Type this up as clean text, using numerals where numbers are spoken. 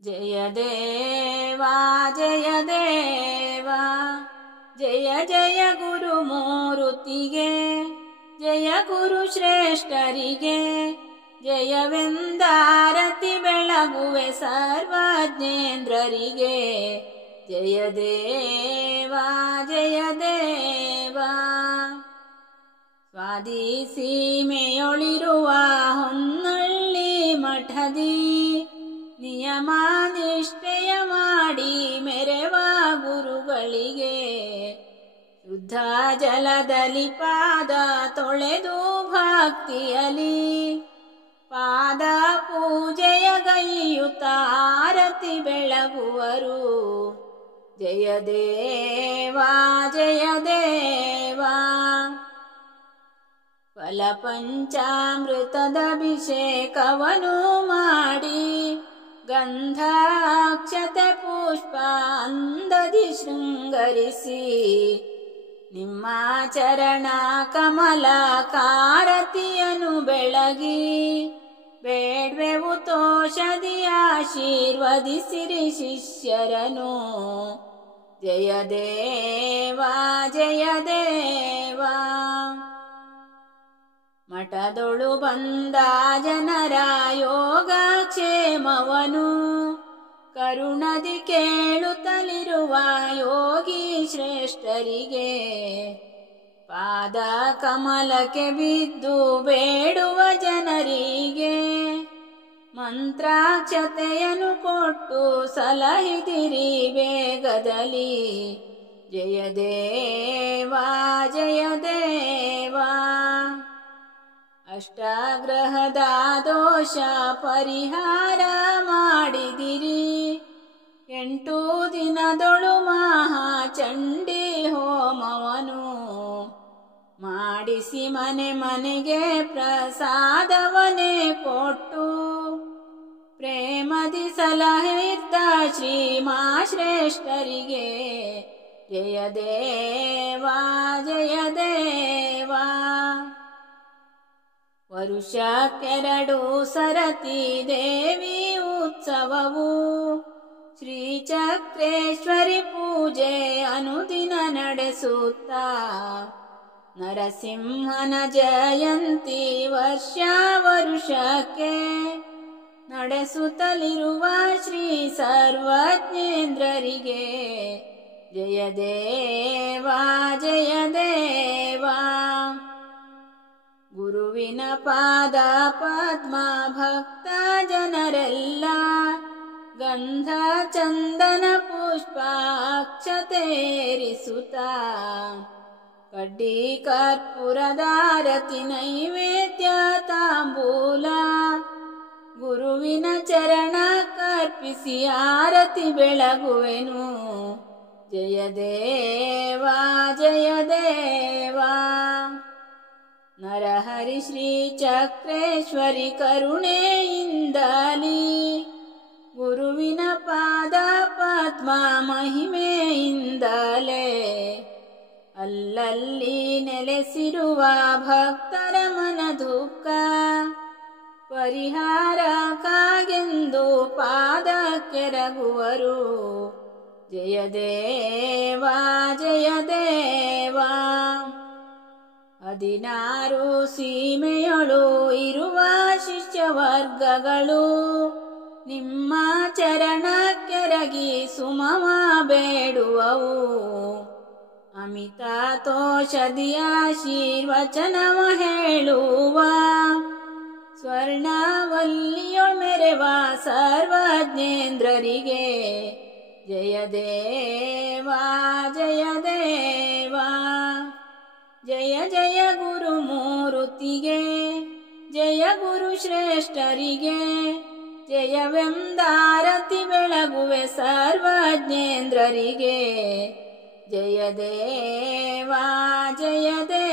ಜಯ ದೇವಾ ಜಯ ದೇವಾ, ಜಯ ಜಯ ಗುರುಮೂರುತಿಗೆ, ಜಯ ಗುರು ಶ್ರೇಷ್ಠರಿಗೆ, ಜಯವೆಂದಾರತಿ ಬೆಳಗುವೆ ಸರ್ವಜ್ಞೇಂದ್ರರಿಗೆ. ಜಯ ದೇವಾ ಜಯ ದೇವಾ. ಸ್ವಾದಿ ಸೀಮೆಯೊಳಿರುವ ಹೊನ್ನಳ್ಳಿ ಮಠದಿ, ನಿಯಮ ನಿಷ್ಠೆಯ ಮಾಡಿ ಮೆರೆವ ಗುರುಗಳಿಗೆ, ಶುದ್ಧ ಜಲದಲ್ಲಿ ಪಾದ ತೊಳೆದು ಭಕ್ತಿಯಲಿ, ಪಾದ ಪೂಜೆಯ ಗೈಯುತ ಆರತಿ ಬೆಳಗುವರು. ಜಯ ದೇವಾ ಜಯ ದೇವಾ. ಫಲಪಂಚಾಮೃತದ ಅಭಿಷೇಕವನು ಮಾಡಿ, ಗಂಧ ಅಕ್ಷತೆ ಪುಷ್ಪ ಅಂದದಿ ಶೃಂಗರಿಸಿ, ನಿಮ್ಮ ಚರಣ ಕಮಲ ಕಾರತಿಯನು ಬೆಳಗಿ, ಬೇಡ್ವೆವು ತೋಷದಿ ಆಶೀರ್ವದಿಸಿರಿ ಶಿಷ್ಯರನು. ಜಯ ದೇವಾ ಜಯ ದೇವಾ. ಮಠದೊಳು ಬಂದ ಜನರ ಯೋಗಕ್ಷೇಮವನು, ಕರುಣದಿ ಕೇಳುತ್ತಲಿರುವ ಯೋಗಿ ಶ್ರೇಷ್ಠರಿಗೆ, ಪಾದ ಕಮಲಕ್ಕೆ ಬಿದ್ದು ಬೇಡುವ ಜನರಿಗೆ, ಮಂತ್ರಾಕ್ಷತೆಯನ್ನು ಕೊಟ್ಟು ಸಲಹಿದಿರಿ ಬೇಗದಲ್ಲಿ. ಜಯ ದೇವಾ ಜಯ ದೇವಾ. ಅಷ್ಟಾಗ್ರಹದ ದೋಷ ಪರಿಹಾರ ಮಾಡಿದಿರಿ, 8 ದಿನದೊಳು ಮಹಾಚಂಡಿ ಹೋಮವನು ಮಾಡಿಸಿ, ಮನೆ ಮನೆಗೆ ಪ್ರಸಾದವನೇ ಕೊಟ್ಟು, ಪ್ರೇಮದಿ ಸಲಹಿದ್ದ ಶ್ರೀಮಾ ಶ್ರೇಷ್ಠರಿಗೆ. ಜಯ ದೇವಾ ಜಯ ದೇವಾ. ವರುಷಕ್ಕೆರಡು ಸರತಿ ದೇವಿ ಉತ್ಸವವು, ಶ್ರೀಚಕ್ರೇಶ್ವರಿ ಪೂಜೆ ಅನುದಿನ ನಡೆಸುತ್ತಾ, ನರಸಿಂಹನ ಜಯಂತಿ ವರ್ಷ ವರುಷಕ್ಕೆ ನಡೆಸುತ್ತಲಿರುವ ಶ್ರೀ ಸರ್ವಜ್ಞೇಂದ್ರರಿಗೆ. ಜಯ ದೇವಾ ಜಯ ದೇವಾ. ಗುರುವಿನ ಪಾದ ಪದ್ಮ ಭಕ್ತ ಜನರೆಲ್ಲ, ಗಂಧ ಚಂದನ ಪುಷ್ಪ ಅಕ್ಷತೇರಿಸುತ್ತಾ, ಕಡ್ಡಿ ಕರ್ಪೂರದಾರತಿ ನೈವೇದ್ಯ ತಾಂಬೂಲ, ಗುರುವಿನ ಚರಣ ಕರ್ಪಿಸಿ ಆರತಿ ಬೆಳಗುವೆನು. ಜಯ ದೇವಾ ಜಯ ದೇವಾ. ನರಹರಿ ಶ್ರೀ ಚಕ್ರೇಶ್ವರಿ ಕರುಣೆಯಿಂದಲಿ, ಗುರುವಿನ ಪಾದ ಪದ್ಮ ಮಹಿಮೆಯಿಂದಲೇ, ಅಲ್ಲಲ್ಲಿ ನೆಲೆಸಿರುವ ಭಕ್ತರ ಮನ ದುಃಖ ಪರಿಹಾರಕ್ಕಾಗೆಂದು ಪಾದಕ್ಕೆರಗುವರು. ಜಯ ದೇವಾ ಜಯ ದೇವಾ. 16 ಸೀಮೆಯೊಳು ಇರುವ ಶಿಷ್ಯವರ್ಗಗಳು, ನಿಮ್ಮ ಚರಣಕ್ಕೆರಗಿ ಸುಮಮ ಬೇಡುವವು. ಅಮಿತ ತೋಷದಿ ಆಶೀರ್ವಚನವ ಹೇಳುವ, ಸ್ವರ್ಣವಲ್ಲಿಯೊಳ್ ಮೆರೆವ ಸರ್ವಜ್ಞೇಂದ್ರರಿಗೆ. ಜಯ ದೇವಾ ಜಯ ದೇವಾ. ಜಯ ಜಯ ಗುರುಮೂರುತಿಗೆ, ಜಯ ಗುರು ಶ್ರೇಷ್ಠರಿಗೆ, ಜಯವೆಂದಾರತಿ ಬೆಳಗುವೆ ಸರ್ವಜ್ಞೇಂದ್ರರಿಗೆ. ಜಯ ದೇವಾ ಜಯ ದೇವಾ.